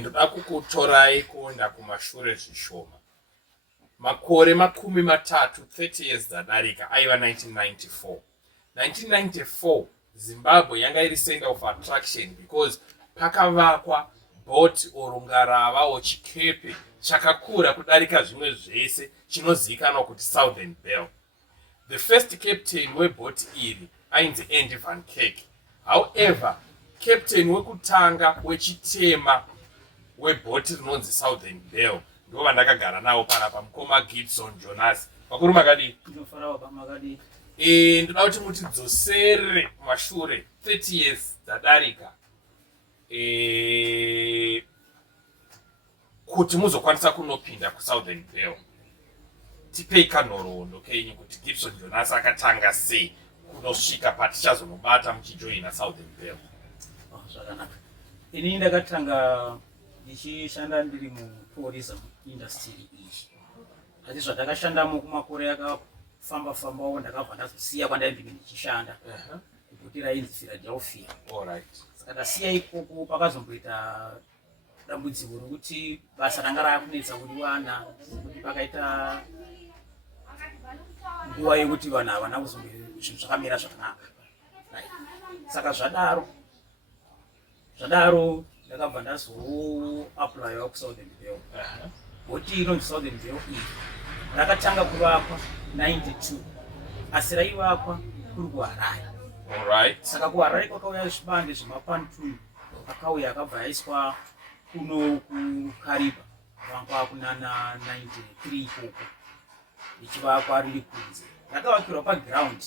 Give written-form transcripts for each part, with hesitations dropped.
Ndoda kukutorai kuenda kumashure zvishoma. Makore makumi matatu 30 years dzadarika aiva 1994. 1994 Zimbabwe yanga iri center of attraction because pakavakwa boat or ngarava or chikepe chakakura kudarika zvimwe zvese chinozivikanwa kuti Southern Belle. The first captain weboat iri ainzi Andy van Kerk. However, captain wekutanga wechitema webhoti rinonzi Southern Belle ndo vandakagara navo panapa, mukoma Gibson Jonas. Makuru makadii? Ndoda kuti mutidzosere kumashure 30 years dzadarika kuti muzokwanisa kunopinda kuSouthern Belle. Tipei kanhoroondo kenyu kuti Gibson Jonas akatanga sei kunosvika patichazonobata muchijoina Southern Belle. Zvakanaka. Ini ndakatanga ndichishanda ndiri mutourism industry iyi. Asi zvandakashandamo kumakore akafamba-fambawo ndakabva ndazosiya kwandainge ndichishanda kuti rainzi Philadelphia. Saka ndasiya ikoko pakazomboita dambudziko rokuti basa ranga rakunetsa kuti wana kuti pakaita nguva yekuti vanhu havana kuzonge zvinhu zvakamira zvakanaka. Saka zvadaro ndakabva ndazoapplywa kuSouthern Belle. Bhoti inonzi Southern Belle iyi rakatanga kuvakwa 92 asi raivakwa kuri kuHarare. Saka kuHarare kwakauya zvibande zvemapanituni akauya akabva aiswa kuno kuKariba vanga kunana 93 ikoko richivakwa riri kunze. Rakavakirwa paground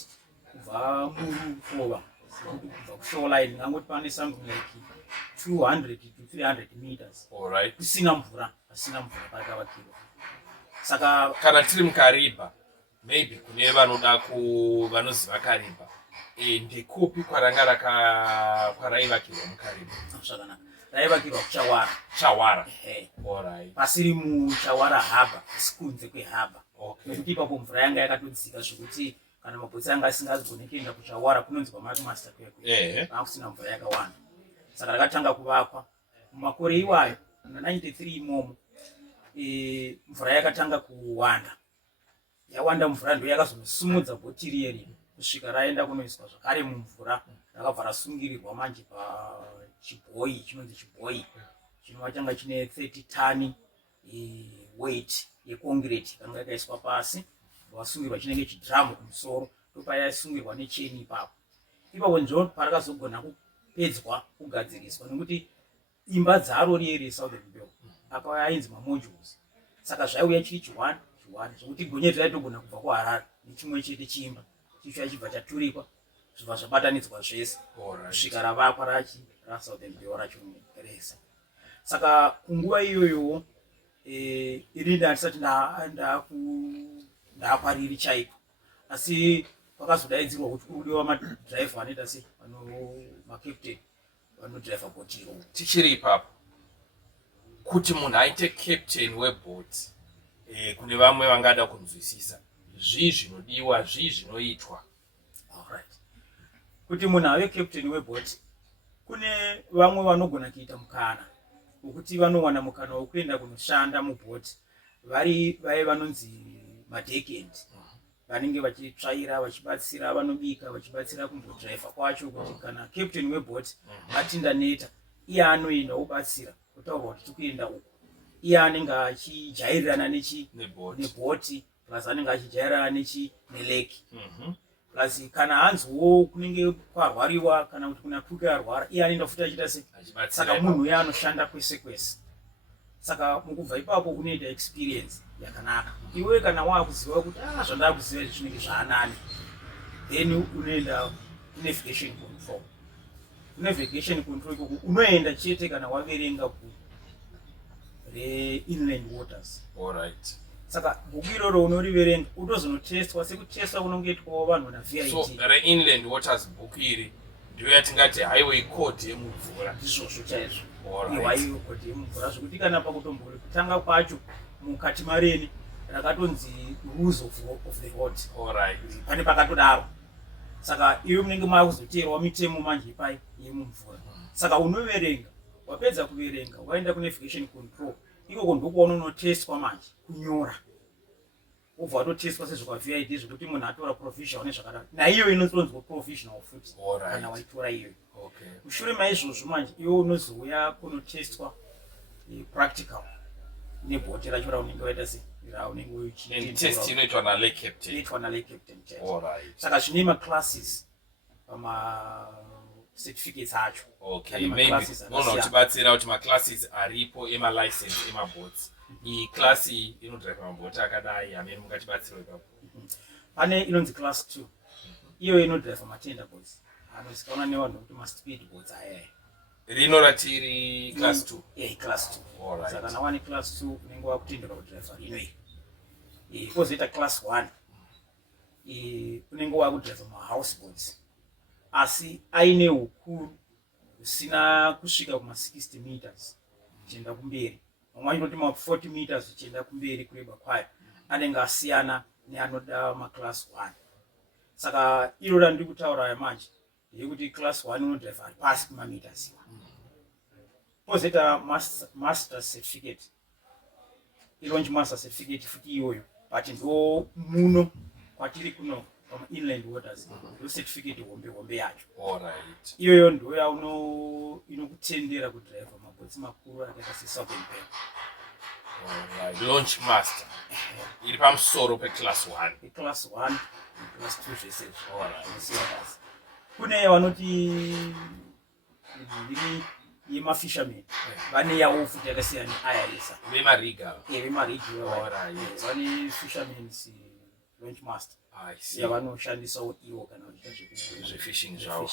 kubva murukova kubva kushoreline ngangoti pane something like 200 to 300 meters. Kusina mvura pakavakirwa. Saka kana tiri muKariba, maybe kune vanoda vanoziva Kariba, ndekupi kwaraivakirwa muKariba? Zvakanaka. Raivakirwa Chawara. Pasiri muChawara harbor, sikunze kweharbor. Nekuti ipapo mvura yanga yakatodzika zvokuti kana mabhotsi anga asingagoni kuenda kuChawara kunonzi kwaMcMaster kwekwe. Kusina mvura yakawanda. Saka rakatanga kuvakwa mumakore iwayo na 93 imomo. Mvura yakatanga kuwanda. Yawanda mvura ndio yakazosumudza bhoti riri kusvika raenda kunoiswa zvakare mumvura. Rakabva rasungirirwa manje pachibhoyi chinonzi chibhoyi chinova changa chine 30 tani weight yeconcrete kanga yakaiswa pasi, wasungirwa chinenge chidhamu kumusoro, ndopayaisungirwa necheni ipapo. Ipapo ndio parakazogona kupedzwa kugadziriswa nekuti imba dzaro riye Southern Belle akauya ainzi mamodules. Saka zvaiuya chiri chiwani zvokuti gonyeti raitogona kubva kuHarare nechimwe chete chimba chicho chibva chaturikwa zvibva zvabatanidzwa zvese kusvika ravakwa raSouthern Belle rachiresa. Saka kunguva iyoyo iri ndisati ndakwariri chaipo, asi pakazodaidzirwa kuti kudiwa madhiraivha vanoita sei makapteni vanodhiraivha bhoti iro. Tichiri ipapo, kuti munhu aite captain webhoti, kune vamwe vangada kunzwisisa zvii zvinodiwa, zvii zvinoitwa. Kuti munhu ave captain webhoti, kune vamwe vanogona kuita mukana wekuti vanowana mukana wekuenda kunoshanda mubhoti vari vanonzi madhekend, vanenge vachitsvaira, vachibatsira, vanobika, vachibatsira kumbodhiraivha kwacho, kuti kana captain webhoti atinda neta iye anoenda obatsira kutaurwa kuti tikuenda uku. Iye anenge achijairirana nebhoti plus anenge achijairirana neleki. Plus kana hanzwo kunenge kwarwariwa kana kuti kuna kuke yarwara, iye anoenda futi achiita sei. Saka munhu uye anoshanda kwese kwese. Saka mukubva ipapo kunoita experience yakanaka. Iwe kana wakuziva kuti zvandakuziva zvinenge zvaanani, then unoenda navigation control. Navigation control ikoko unoenda chete kana waverenga inland waters. Saka bhuku iroro unoriverenga utozonotestwa sekutestwa kunongoitwawo vanhu naVIT. So inland waters bhuku iri ndiyo yatingati highway code yemumvura. Ndizvozvo chaizvo. Highway code yemumvura zvokuti kana pakutombori kutanga kwacho mukati mareni rakatonzi rules of the road. Pane pakatodaro. Saka iwe munenge makuzoteerwa mitemo manje pai yemumvura. Saka unoverenga wapedza kuverenga waenda ku navigation control ikoko ndokuona unotestwa manje kunyora ubva watotestwa sezvekwa VID zvekuti munhu atora provisional nezvakadaro naiyo inonzwa provisional futi kana waitora iyoyo. Mushure maizvozvo manje iwe unozouya kunotestwa practical nebhoti racho raunenge waita sei raunenge uchiitwa nalay captain. Saka zvine maclasses certificates acho. Maybe unotibatsira kuti maclasses aripo emalicense emabots. Iyi class inodrive mabhoti akadai amene mungatibatsira ipapo. Pane inonzi class 2 iyo inodrive matender bots anozikanwa nevanhu kuti maspeed bots aya rino ratiri class 2. Class 2. Saka na wani class 2 unenge wakutendera kudrive rino iyi. Kozoita class 1 unenge wakudrive mahouse bots asi aine ukuru usina kusvika kuma 60 meters uchienda kumberi. Mamwe anoti 40 meters uchienda kumberi kureba kwayo anenge asiyana neanoda maclass 1. Saka iro randiri kutaura manje ndeyekuti class 1 unodrive ari pasi kumameters. Kozoita master certificate ilaunch master certificate futi iyoyo but ndo muno kwatiri kuno from inland waters ndo certificate hombe yacho. Iyoyo ndo inokutendera kudrive mabhotsi makuru akaita seSouthern Bell. Launch master iri pamusoro peclass 1. Class 1 class 2 zvese. Kune vanoti ndiri yemafishermen vane yawo futi yakasiyana neayayesa vemariga vane fishermen's launch master yavanoshandisawo iwo kana vachiita zvefishing zvavo.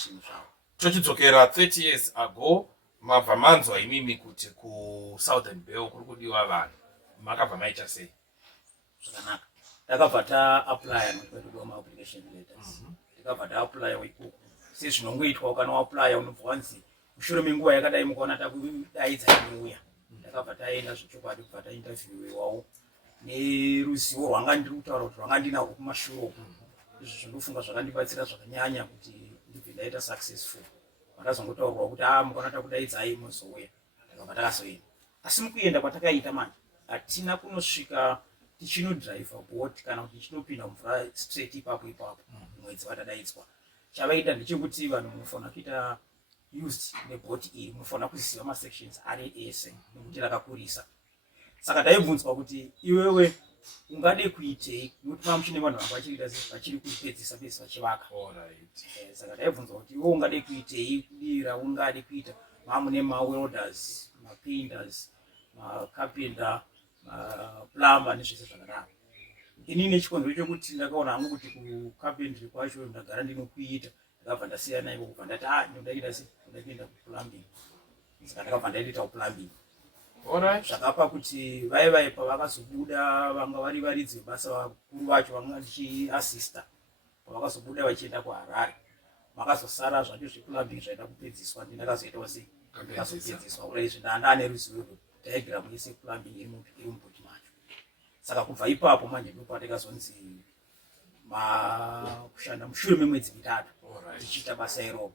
Tochidzokera 30 years ago mabva manzwa imimi kuti kuSouthern Bell kuri kudiwa vanhu makabva maita sei? Zvakanaka, takabva taapply nekudiwa maapplication letters takabva taapply ikoko sezvinongoitwa kana waapply unobva wanzi mushure menguva yakadai mukaona takudaidza inouya. Takabva taenda zvechokwadi kubva tainterviewiwawo neruzivo rwanga ndiri kutaura kuti rwanga ndinarwo kumashure uku. Izvi zvinofunga zvakandibatsira zvakanyanya kuti ndibve ndaita successful. Vakazongotaurwa kuti mukaona takudaidzai muzouya. Takabva takazoenda. Asi mukuenda kwatakaita manje hatina kunosvika tichinodrive boat kana kuti tichinopinda mumvura straight ipapo mwedzi watadaidzwa. Chavaita ndechekuti vanhu munofanira kuita used nebhoti iyi munofanira kuziva masections ari ese nekuti rakakurisa. Saka taibvunzwa kuti iwewe ungade kuitei nokuti mamuchine vanhu vanga vachiri kupedzisa pesi vachivaka. Saka taibvunzwa kuti iwe ungade kuitei kudira ungade kuita mamune mawelders mapainters macarpenter maplumber nezvese zvakadaro. Ini nechikonzero chokuti ndakaona hangu kuti kucarpentry kwacho ndagara ndinokuita ndakabva ndasiya naiko kubva ndati ndodaita sei ndoda kuenda kuplumbing. Saka ndakabva ndaita kuplumbing. Zvakapa kuti vai pavakazobuda vanga vari varidzi vebasa vakuru vacho vanga ndichiasista pavakazobuda vachienda kuHarare makazosara zvacho zveplumbing zvaida kupedziswa ndakazoitawo sei ndakazopedziswa kudai izvi ndanga neruzivo rwediagram yese plumbing iri mubhoti macho. Saka kubva ipapo manje ndopatakazonzi kushanda mushure memwedzi mitatu tichiita basa iroro.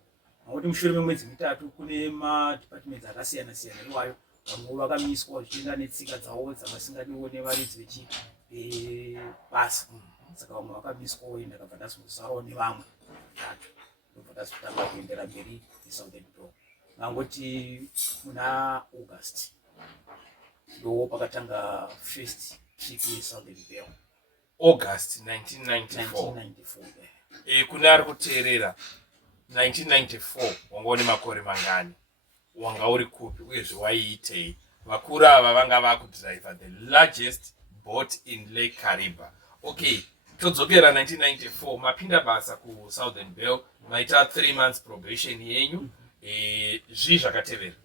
Nokuti mushure memwedzi mitatu kune madepartments akasiyana siyana iwayo vamwe vakamiswa zvichienda netsika dzavo dzavasingadiwo nevaridzi vechibasa. Saka vamwe vakamiswawo ndakabva ndazosarawo nevamwe vacho ndobva ndazotanga kuendera mberi neSouthern Bell. Ngangoti muna August ndo pakatanga first trip yeSouthern Bell. August 1994. Kune ari kuteerera 1994 wanga une makore mangani? Wanga uri kupi uyezve waiitei? Vakuru ava vanga vakudrive the largest boat in Lake Kariba. Okay, todzokera 1994 mapinda basa kuSouthern Bell maita 3 months probation yenyu. Zvii zvakatevera?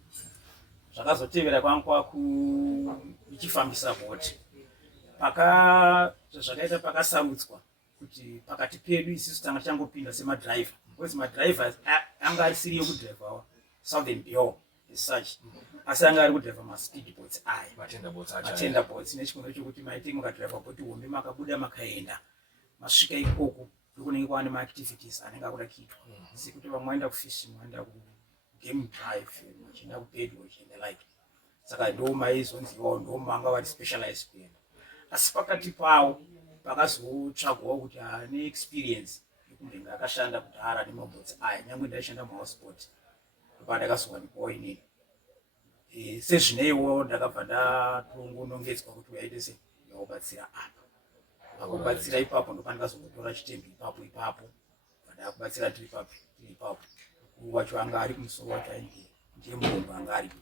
Zvakazotevera kwanga ichifambisa boat zvakaita pakasarudzwa kuti pakati pedu isusu tanga tichangopinda semadriver because madrivers anga asiri yekudriva Southern Bell as such asi anga ari kudriva maspeed boats aya matender boats nechikonzero chokuti maiti mukadriva boti hombe makabuda makaenda masvika ikoko ndokunenge kwaane maactivities anenge akuda kuitwa sekuti vamwe vaenda kufishing vaenda game drive muchienda kupedyo uchienda like saka ndo maizonziwawo ndo manga vari specialized kuenda asi pakati pawo pakazotsvagwawo kuti ane experience yekunge ndakashanda kudhara nemabhotsi aya nyangwe ndaishanda muhosport pandakazowanikwawo inini sezvineiwo ndakabva ndatongonongedzwa kuti uyaite se yakubatsira apa akubatsira ipapo ndopandikazotora chitembi ipapo ndakubatsira tiri ipapo mukuru wacho anga ari kumusoro wacho ainge ndiye murombo anga aripo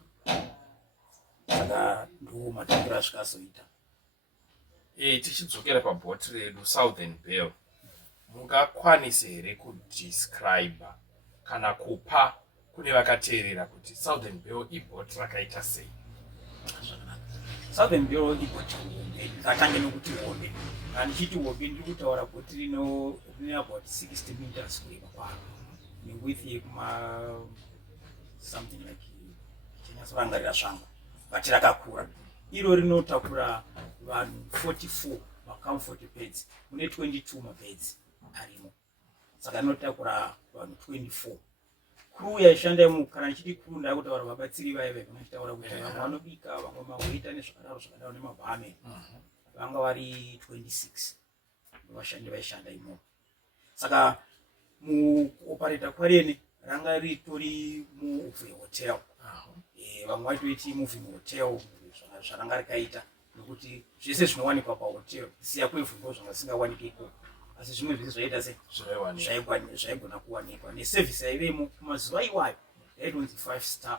saka ndo matambiro asvikazoita. Tichidzokera pabhoti redu Southern Bell, mungakwanise here kudescribe kana kupa kune vakateerera kuti Southern Bell ibhoti rakaita sei? Southern Bell ibhoti rakange nokuti hombe, ndichiti hombe ndiri kutaura bhoti rine about 60 meters kureba kwaro newidth yekuma something like chinyasorangarira zvangu but rakakura. Iro rinotakura vanhu 44 macomfort beds, mune 22 mabeds arimo, saka rinotakura vanhu 24. Crew yaishanda kana ndichiti crew ndakutaura vabatsiri vaive kunachitaura kuti vamwe vanobika, vamwe mawaita nezvakadaro nemabhame vanga vari 26 vashandi vaishanda imomo. Saka muopareta kwarene ranga ritori mumovie hotel, vamwe vaitoiti movie hotel zvaranga rikaita nokuti zvese zvinowanikwa pahotel siya kwevhungo zvanga zvisingawanikwi ikoko, asi zvimwe zvese zvaita se zvaigona kuwanikwa neservice yaivemo kumazuva iwayo yaidonzi 5-star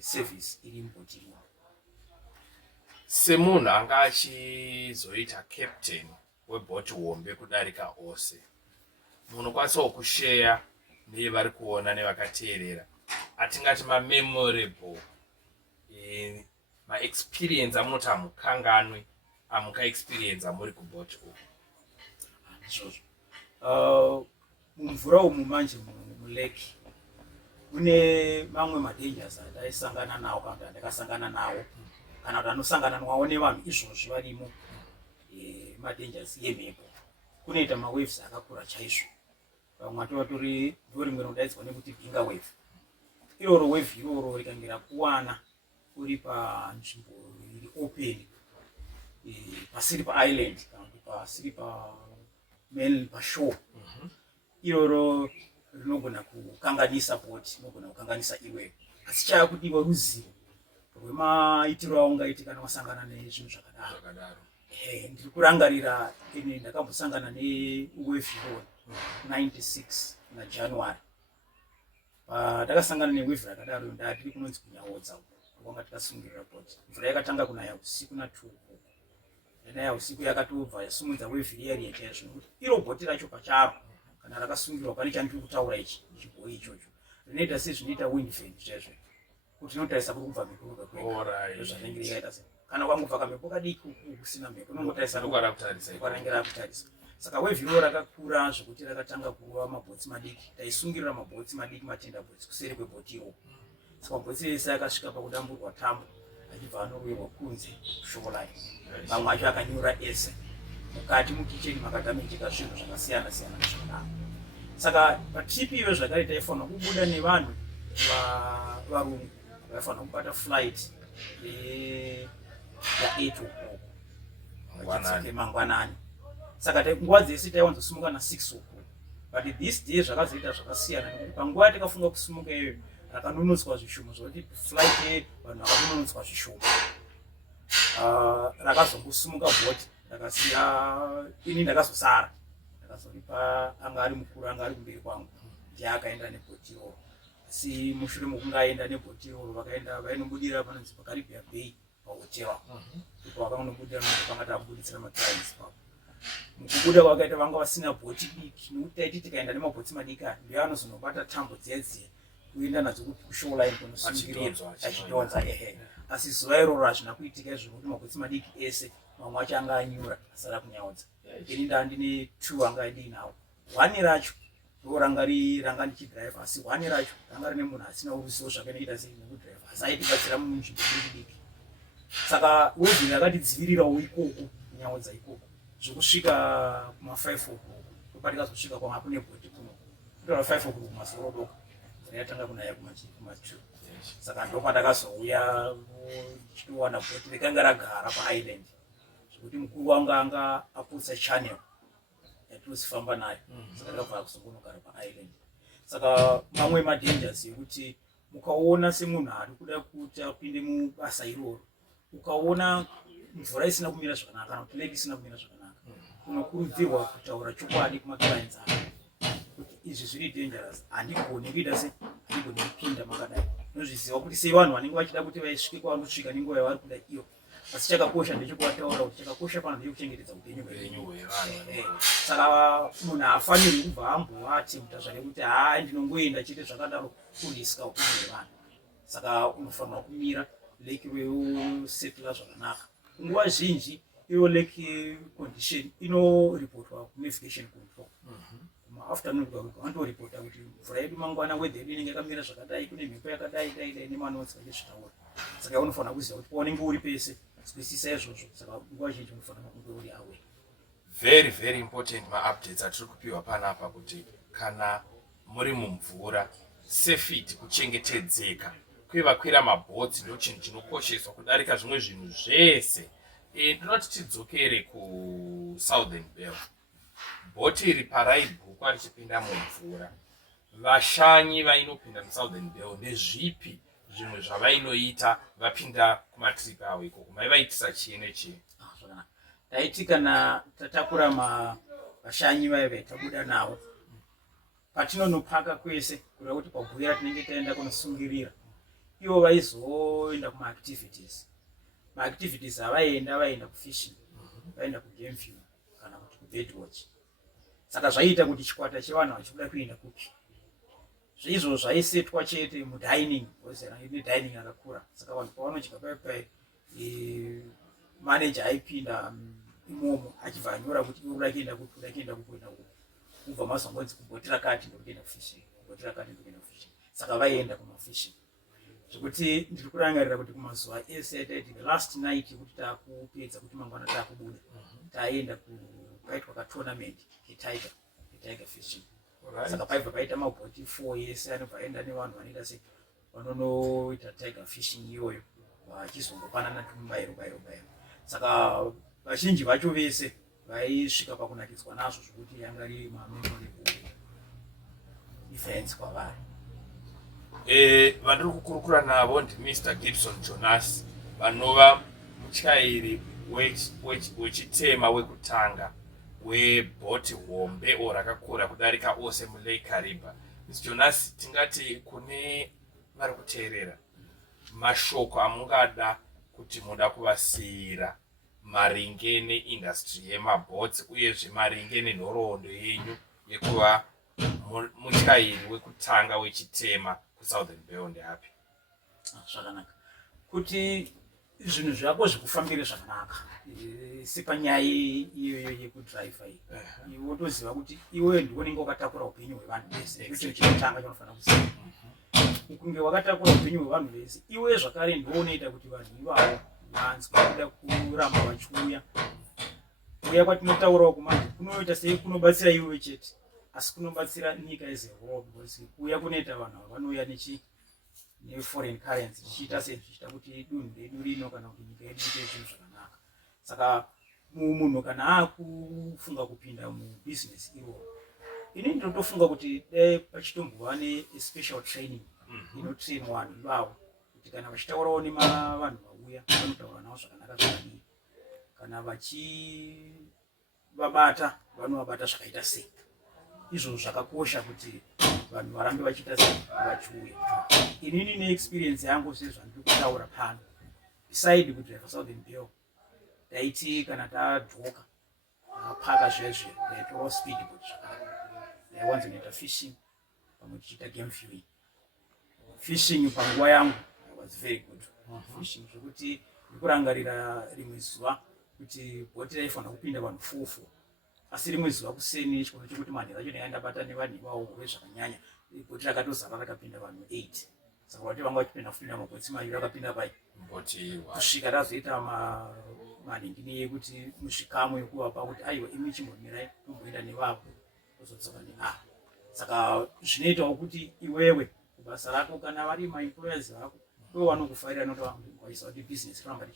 service iri mubhotimo. Semunhu anga achizoita captain webhoti hombe kudarika ose, munokwanisawo kusheya nevari kuona nevakateerera atingati memorable maexperience amunoti hamukanganwi amukaexperience amuri kubhoti uku? Izvozvo mumvura umu manje muleki kune mamwe madangers andaisangana nawo kana ndakasangana nawo kana kuti anosangana nawo nevanhu izvozvi varimo, madangers yemhepo. Kunoita mawaves akakura chaizvo, vamwe vatori ndorimwe rinodaidzwa nekuti binga wave. Iroro wave iroro rikange rakuwana uri panzvimbo iri open pasiri paisland kana kuti pasiri pashore, iroro rinogona kukanganisa bhoti, rinogona kukanganisa iwewe, asi chava kudiwa ruzivo rwemaitiro aungaiti kana wasangana nezvinhu zvakadaro. Ndiri kurangarira ini ndakambosangana newave iroro 96 naJanuary. Ndakasangana newave rakadaro ndatiri kunonzi kunyaodza kwanga tikasungirira bhoti. Mvura yakatanga kunaya usiku na2 yanaya usiku yakatobva yasumudza wave iya chaizvo nokuti iro bhoti racho pacharo kana rakasungirwa pane chandiri kutaura ichi chibhoyi ichocho rinoita sezvinoita wind fan chaizvo, kuti inotarisa kuri kubva mhepo kwega zvanenge rikaita se kana kwangobva kamhepo kadiki kusina mhepo inongotarisa kwarangira kutarisa. Saka wave iro rakakura zvokuti rakatanga kuva mabhotsi madiki, taisungirira mabhotsi madiki matenda bhotsi kuseri kwebhoti iro. Saka mabhotsi ese akasvika pakudamburwa tambo achibva anorovwa kunze shoreline, mamwe acho akanyura ese mukati mukicheni makatamitika zvinhu zvakasiyana siyana nezvakadaro. Saka patripi iyo zvakare taifanira kubuda nevanhu varungu vaifanira kubata flight ya8 o'clock mangwanani. Saka nguva dzese taiwanzosumuka na6 o'clock, but this day zvakazoita zvakasiyana nekuti panguva yatakafunga kusumuka iyoyo rakanonotswa zvishoma zvokuti flight vanhu vakanonotswa zvishoma. Rakazongosumuka bhoti ndakasiya ini ndakazosara, ndakazoripa anga ari mukuru anga ari kumberi kwangu ndiye akaenda nebhoti iroro. Asi mushure mokunge aenda nebhoti iroro vainobudira panonzi paCaribbean Bay pahotela ipo vakanobudira nokuti panga tabuditsira matrains papo. Mukubuda kwakaita vanga vasina bhoti diki nokuti taiti tikaenda nemabhotsi madiki ndiyo anozonobata tambo dziya kuenda nadzo kushoreline kunosungirira achidonza. Asi zuva iroro hazvina kuitika izvo nokuti mabhotsi madiki ese mamwe acho anga anyura asara kunyaodza. Ini ndandine 2 anga ndinawo, 1 racho ranga ndichidhiraivha, asi 1 racho ranga rine munhu asina ruzivo zvakanoita sei nekudhiraivha, asi aitibatsira munzvimbo diki. Saka wave yakatidzivirirawo ikoko kunyaodza ikoko zvokusvika kuma5 o'clock, ndopatikazosvika kwanga kune bhoti kuno kutora 5 o'clock kumasoro doka mvura yatanga kunaya kuma2 saka ndopandakazouya chichiwana bhoti rikanga ragara paisland zvekuti mukuru wangu anga aputsa channel yatinozifamba nayo saka ndakabva kuzongonogara paisland. Saka mamwe madangers ekuti mukaona semunhu ari kuda kuti apinde mubasa iroro ukaona mvura isina kumira zvakanaka kana kuti lake isina kumira zvakanaka unokurudzirwa kutaura chokwadi kumaclients ako kuti izvi zviri dangerous, handigoni kuita se handigoni kupinda makadai. Unozviziva kuti sei vanhu vanenge vachida kuti vaisvike kwavanosvika nenguva yavari kuda iyo, asi chakakosha ndechekuvataura kuti chakakosha pano ndechekuchengetedza upenyu hwenyu. Saka munhu haafanirwi kubva ambovati mutazvare kuti ndinongoenda chete zvakadaro kuriska upenyu hwevanhu. Saka unofanirwa kumira lake rosetla zvakanaka. Nguva zhinji iyo lake condition inoripotwa kunavigation control afternoon vanotoripota kuti mvura yedu mangwana weather yedu inenge yakamira zvakadai, kune mhepo yakadai dai nemanotsi vachizvitaura. Saka unofanira kuziva kuti paunenge uri pese zwisisa izvozvo. Saka nguva zhinji unofanira kunge uri aware. Very important ma-updates atiri kupiwa panapa kuti kana muri mumvura safety, kuchengetedzeka kwevakwira mabhotsi ndo chinhu chinokosheswa kudarika zvimwe zvinhu zvese. Ndinoti tidzokere kuSouthern Belle. Bhoti iri paraibhukwa richipinda mumvura. Vashanyi vainopinda muSouthern Belle ndezvipi zvimwe zvavainoita vapinda kumatrip avo ikoko? Maivaitisa chii nechii? Taiti kana tatakura vashanyi vaya tabuda navo patinonopaka kwese kuda kuti pabhuya tinenge taenda kunosungirira, ivo vaizoenda kumaactivities. Maactivities vaenda kufishing, vaenda kugame view kana kuti kubirdwatch. Saka zvaiita kuti chikwata chevanhu vachikuda kuenda kupi zvaizvo zvaisetwa chete mudining, ine dining yakakura. Saka vanhu pavanodya paipai manager aipinda imomo achibva anyora kuti iwe uda kuenda kupi, uda kuenda kupi, kubva mazongonzi kubhoti rakati ndokuenda kufishing, kubhoti rakati ndokuenda kufishing. Saka vaienda kumafishing zvekuti ndiri kurangarira kuti kumazuva ese ataiti the last night yekuti taakupedza kuti mangwana taakubuda taenda paitwa katournament ketiger fishing. Saka paibva paita mabhoti 4 yese anobva aenda nevanhu vanoita se vanonoita tiger fishing iyoyo vachizongopanana tumubayiro. Saka vazhinji vacho vese vaisvika pakunakidzwa nazvo zvokuti yanga riri mamemorable events kwavari. Vandiri kukurukura navo ndiMr Gibson Jonas, vanova mutyairi wechitema wekutanga webhoti hombe rakakura kudarika ose muLake Kariba. Mr Jonas, tingati kune vari kuteerera mashoko amungada kuti muda kuvasiyira maringe neindustry yemabhotsi uyezve maringe nenhoroondo yenyu yekuva mutyairi wekutanga wechitema kuSouthern Belle ndeapi? Zvakanaka kuti zvinhu zvako zvikufambire zvakanaka sepanyaya iyoyo yekudhiraivha iyi, iwe wotoziva kuti iwe ndiwe unenge wakatakura upenyu hwevanhu vese. Icho chinotanga chanofanira kuziva. Kunge wakatakura upenyu hwevanhu vese, iwe zvakare ndiwe unoita kuti vanhu ivavo vanzwe kuda kuramba vachiuya. Kuuya kwatinotaurawo kumanje kunoita sei kunobatsira iwe chete, asi kunobatsira nyika as a whole, because kuuya kunoita vanhu vanouya neforeign currency chichiita sei chichiita kuti dunhu redu rino kana kuti nyika yedu iite zvinhu zvakanaka. Saka munhu kana akufunga kupinda mubusiness iroro, ini ndinotofunga kuti dai pachitombova nespecial training inotrain vanhu ivavo kuti kana vachitaurawo nevanhu vauya vanotaura navo zvakanaka zvakadii, kana vachivabata vanovabata zvakaita sei. Izvo zvakakosha kuti vanhu varambe vachiita sei vachiuya. Inini neexperience yangu sezvandiri kutaura pano, beside kudriva Southern Belle, taiti kana tadzoka paka zvezve taitorawo speedboat zvakare, taiwanzonoita fishing pamwe tichiita game viewing. Fishing panguva yangu was very good fishing zvekuti ndikurangarira rimwe zuva kuti bhoti raifanira kupinda vanhu 4 asi rimwe zuva kuseni chikono chekuti manhero acho ndaindabata nevanhu ivavo hove zvakanyanya, bhoti rakatozara rakapinda vanhu 8. Saka vati vanga vachipinda kupinda mabhotsi maviri rakapinda pai kusvika tazoita manhingini yekuti musvikamu yekuvapa kuti aiwa imi chimbonirai tomboenda nevavo kuzodzoka neavo. Saka zvinoitawo kuti iwewe kubasa rako kana vari maemployers vako ndo vanokufarira notokwaisa kuti business ramba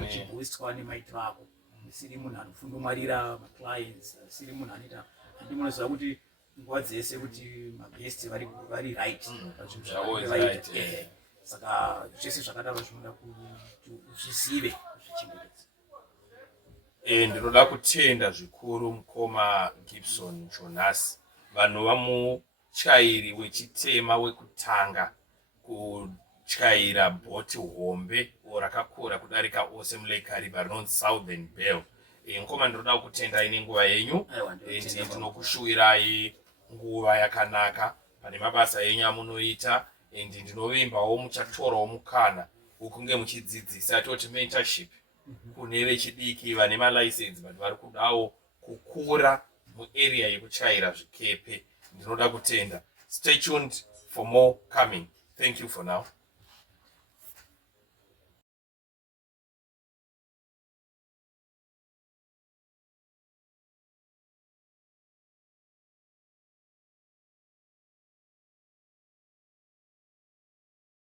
richiboostwa nemaitiro ako siri munhu anofunda mwarira maclients siri munhu anoita handimonoziva kuti nguva dzese kuti mabest vari right saka zvese zvakadaro zvinoda kuti uzvizive kuzvichengetedza. Ndinoda kutenda zvikuru mukoma Gibson Jonas, vanhu vamuchairi wechitema wekutanga kutyaira bhoti hombe rakakura kudarika ose mulake Kariba rinonzi Southern Belle. Mukoma ndinoda kutendai nenguva yenyu, ndinokushuwirai nguva yakanaka pane mabasa enyu amunoita, ndinovimbawo muchatorawo mukana wokunge muchidzidzisa toti mentorship kune vechidiki vane malicense but vari kudawo kukura muarea yekuchaira zvikepe. Ndinoda kutenda. Stay tuned for more coming. Thank you for now.